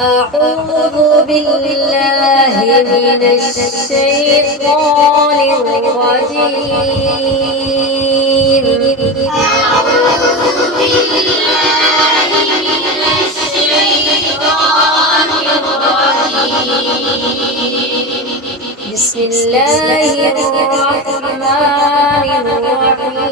أعوذ بالله من الشيطان الرجيم. أعوذ بالله من الشيطان الرجيم. بسم الله الرحمن الرحيم.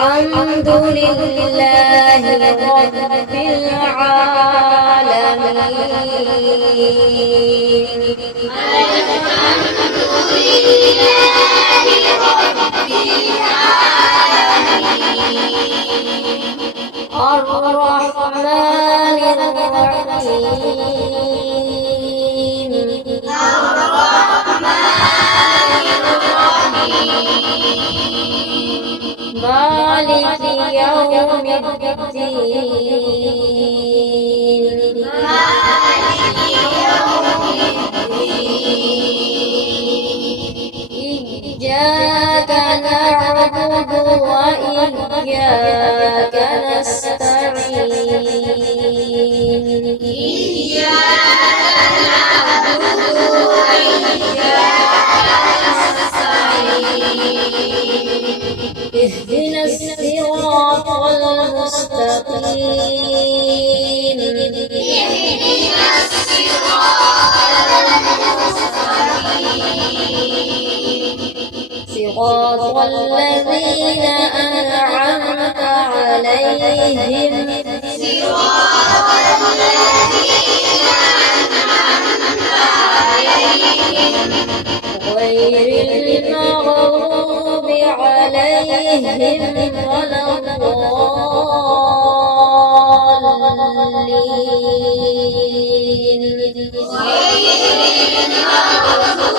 الحمد لله رب العالمين. الحمد لله رب العالمين. الرحمن الرحيم. الرحمن الرحيم. مالك يوم الدين. مالك يوم الدين. إياك نعبد وإياك نستعين. إياك نعبد وإياك نستعين. اهدنا الصراط المستقيم. اهدنا الصراط المستقيم. صراط الذين أنعمت عليهم. صراط الذين أنعمت عليهم. غير المغضوب عليهم ولا الضالين. غير المغضوب